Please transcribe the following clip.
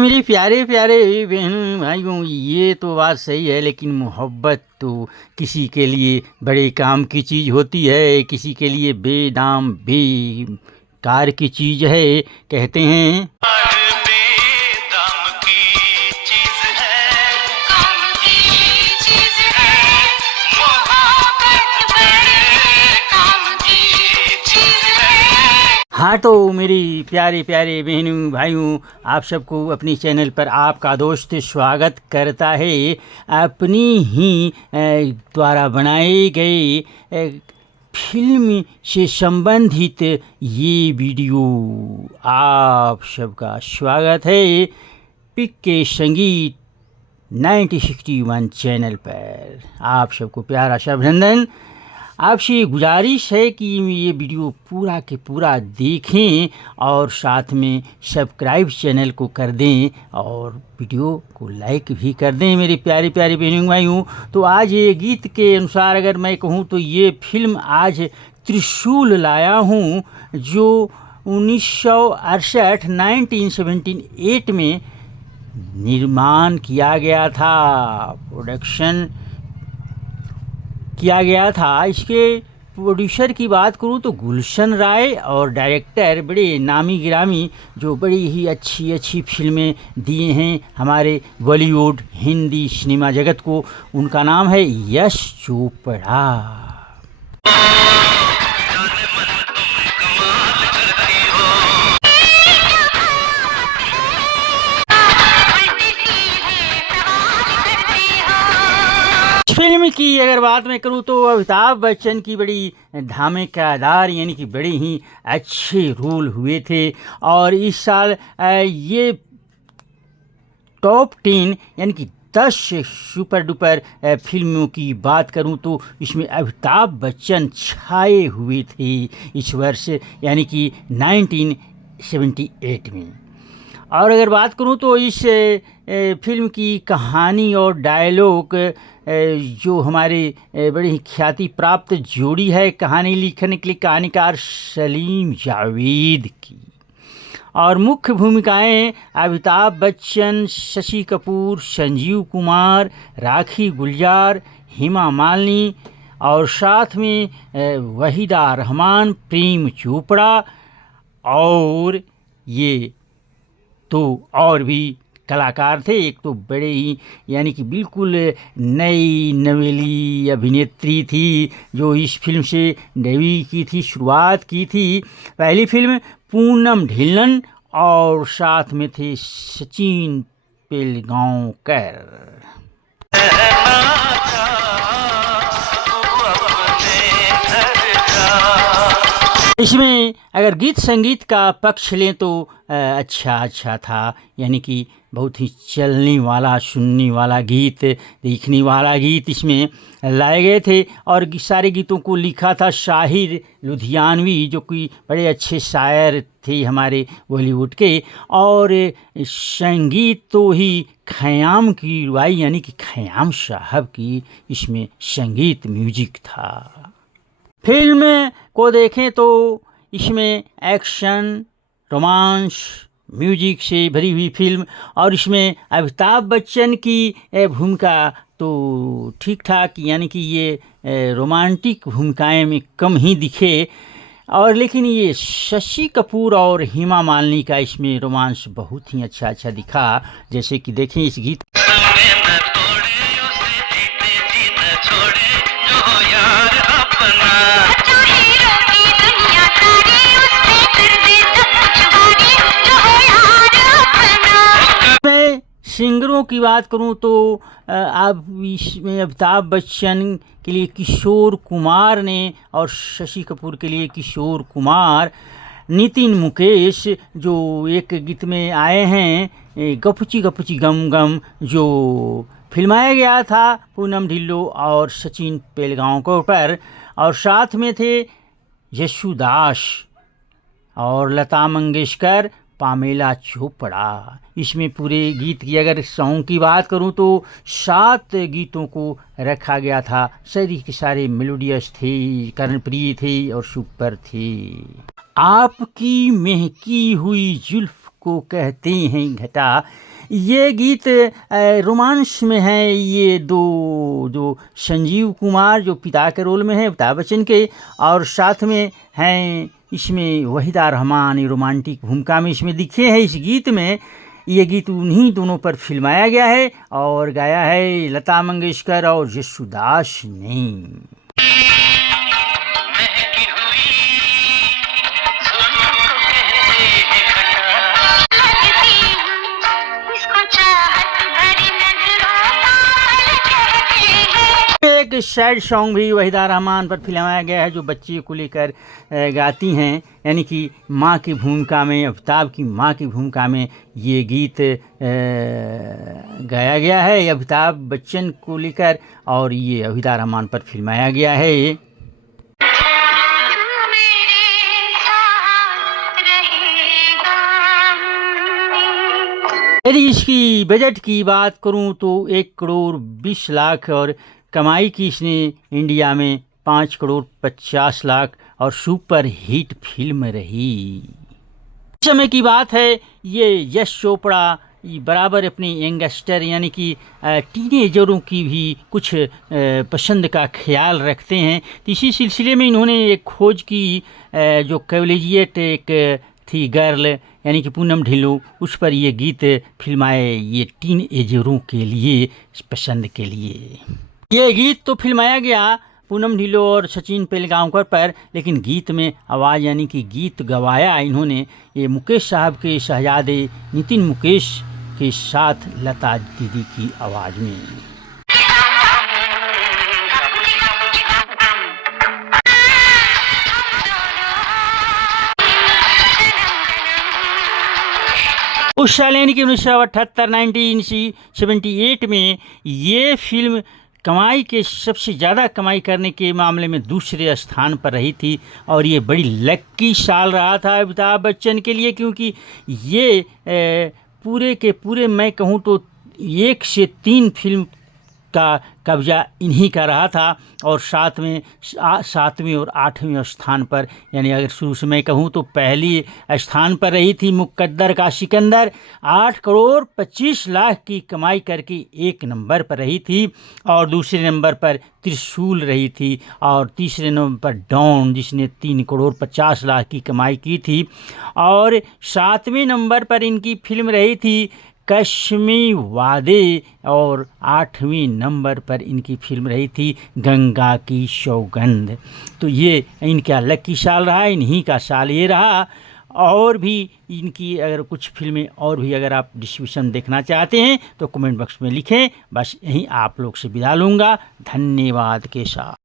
मेरे प्यारे प्यारे बहनों भाइयों, ये तो बात सही है, लेकिन मोहब्बत तो किसी के लिए बड़े काम की चीज़ होती है, किसी के लिए बेदाम बेकार की चीज़ है। कहते हैं बेदाम की चीज है, काम की चीज है, मोहब्बत बड़े काम की चीज है। हाँ, तो मेरी प्यारे प्यारे बहनों भाइयों, आप सबको अपनी चैनल पर आपका दोस्त स्वागत करता है। अपनी ही द्वारा बनाए गए फिल्म से संबंधित ये वीडियो आप सबका स्वागत है। पिक के संगीत 1961 चैनल पर आप सबको प्यारा सा अभिनंदन। आपसे ये गुजारिश है कि ये वीडियो पूरा के पूरा देखें और साथ में सब्सक्राइब चैनल को कर दें और वीडियो को लाइक भी कर दें मेरे प्यारे प्यारे बहनों भाइयों। तो आज ये गीत के अनुसार अगर मैं कहूँ तो ये फिल्म आज त्रिशूल लाया हूँ, जो 1968 1978 में निर्माण किया गया था, प्रोडक्शन किया गया था। इसके प्रोड्यूसर की बात करूं तो गुलशन राय और डायरेक्टर बड़े नामी गिरामी जो बड़ी ही अच्छी अच्छी फिल्में दिए हैं हमारे बॉलीवुड हिंदी सिनेमा जगत को, उनका नाम है यश चोपड़ा। जाने मन तुम कमाल करती हो, फिल्म की अगर बात मैं करूं तो अमिताभ बच्चन की बड़ी धमाकेदार यानी कि बड़े ही अच्छे रोल हुए थे। और इस साल ये टॉप 10 यानी कि 10 सुपर डुपर फिल्मों की बात करूं तो इसमें अमिताभ बच्चन छाए हुए थे इस वर्ष यानी कि 1978 में। और अगर बात करूं तो इस फिल्म की कहानी और डायलॉग जो हमारे बड़ी ही ख्याति प्राप्त जोड़ी है कहानी लिखने के लिए कहानीकार सलीम जावेद की, और मुख्य भूमिकाएं अमिताभ बच्चन, शशि कपूर, संजीव कुमार, राखी गुलजार, हेमा मालिनी और साथ में वहीदा रहमान, प्रेम चोपड़ा और ये तो और भी कलाकार थे। एक तो बड़े ही यानी कि बिल्कुल नई नवेली अभिनेत्री थी जो इस फिल्म से डेब्यू की थी, शुरुआत की थी। पहली फिल्म पूनम ढिल्लन और साथ में थे सचिन पिलगांवकर। इसमें अगर गीत संगीत का पक्ष लें तो अच्छा था, यानी कि बहुत ही चलने वाला, सुनने वाला गीत, देखने वाला गीत इसमें लाए गए थे। और सारे गीतों को लिखा था शाहिर लुधियानवी, जो कि बड़े अच्छे शायर थे हमारे बॉलीवुड के। और संगीत तो ही खयाम की रुआई यानी कि खयाम साहब की इसमें संगीत म्यूजिक था। फिल्म को देखें तो इसमें एक्शन, रोमांस, म्यूजिक से भरी हुई फिल्म, और इसमें अमिताभ बच्चन की भूमिका तो ठीक ठाक यानी कि ये रोमांटिक भूमिकाएं में कम ही दिखे, और लेकिन ये शशि कपूर और हेमा मालिनी का इसमें रोमांस बहुत ही अच्छा दिखा। जैसे कि देखें इस गीत तूने न तोड़े उसे जीते जी न छोड़े, जो यार अपना मैं सिंगरों की बात करूं तो अब इसमें अमिताभ बच्चन के लिए किशोर कुमार ने और शशि कपूर के लिए किशोर कुमार, नितिन मुकेश जो एक गीत में आए हैं, गपुची गपुची गम गम, जो फिल्माया गया था पूनम ढिल्लो और सचिन पिलगांवकर पर। और साथ में थे यशुदास और लता मंगेशकर, पामेला चोपड़ा। इसमें पूरे गीत की अगर सॉन्ग की बात करूं तो 7 गीतों को रखा गया था। सारे के सारे मेलोडियस थे, कर्णप्रिय थे और सुपर थे। आपकी महकी हुई जुल्फ को कहते हैं घटा। ये गीत रोमांस में है। ये दो जो संजीव कुमार जो पिता के रोल में है अमिताभ बच्चन के, और साथ में हैं इसमें वहीदा रहमान रोमांटिक भूमिका में इसमें दिखे हैं इस गीत में। ये गीत उन्हीं दोनों पर फिल्माया गया है और गाया है लता मंगेशकर और जसुदास ने। महकी हुई सोनों को कहते हैं खटा, लगती हूँ इसको चाहत भरी नजरों पागल कहते हैं। एक सैड सॉन्ग भी वहीदा रहमान पर फिल्माया गया है जो बच्ची को लेकर गाती हैं, यानी कि माँ की भूमिका में, अमिताभ की माँ की भूमिका में ये गीत गाया गया है अमिताभ बच्चन को लेकर, और ये वहीदा रहमान पर फिल्माया गया है। यदि इसकी बजट की बात करूं तो 1 करोड़ 20 लाख और कमाई की इसने इंडिया में 5 करोड़ 50 लाख और सुपर हिट फिल्म रही। समय की बात है, ये यश चोपड़ा बराबर अपने यंगस्टर यानी कि टीनेजरों की भी कुछ पसंद का ख्याल रखते हैं। तो इसी सिलसिले में इन्होंने एक खोज की जो कॉलेजिएट एक थी गर्ल यानी कि पूनम ढिल्लों, उस पर ये गीत फिल्माए ये टीनेजरों के लिए, पसंद के लिए। ये गीत तो फिल्माया गया पूनम ढिल्लों और सचिन पिलगांवकर पर, लेकिन गीत में आवाज़ यानी कि गीत गवाया इन्होंने ये मुकेश साहब के शहजादे नितिन मुकेश के साथ लता दीदी की आवाज़ में। उस साल यानी कि 1978 में ये फिल्म कमाई के सबसे ज़्यादा कमाई करने के मामले में दूसरे स्थान पर रही थी, और ये बड़ी लक्की साल रहा था अमिताभ बच्चन के लिए, क्योंकि ये पूरे के पूरे मैं कहूँ तो 1 से 3 फिल्म का कब्जा इन्हीं का रहा था, और साथ में 7वें और 8वें स्थान पर, यानी अगर शुरू से मैं कहूँ तो पहली स्थान पर रही थी मुकद्दर का सिकंदर 8 करोड़ 25 लाख की कमाई करके 1 नंबर पर रही थी, और दूसरे नंबर पर त्रिशूल रही थी, और तीसरे नंबर पर डॉन जिसने 3 करोड़ 50 लाख की कमाई की थी, और 7वें नंबर पर इनकी फिल्म रही थी कश्मी वादे, और 8वें नंबर पर इनकी फिल्म रही थी गंगा की सौगंध। तो ये इनका लकी साल रहा, इन्हीं का साल ये रहा। और भी इनकी अगर कुछ फिल्में और भी अगर आप डिस्ट्रीब्यूशन देखना चाहते हैं तो कमेंट बॉक्स में लिखें। बस यहीं आप लोग से विदा लूँगा, धन्यवाद के साथ।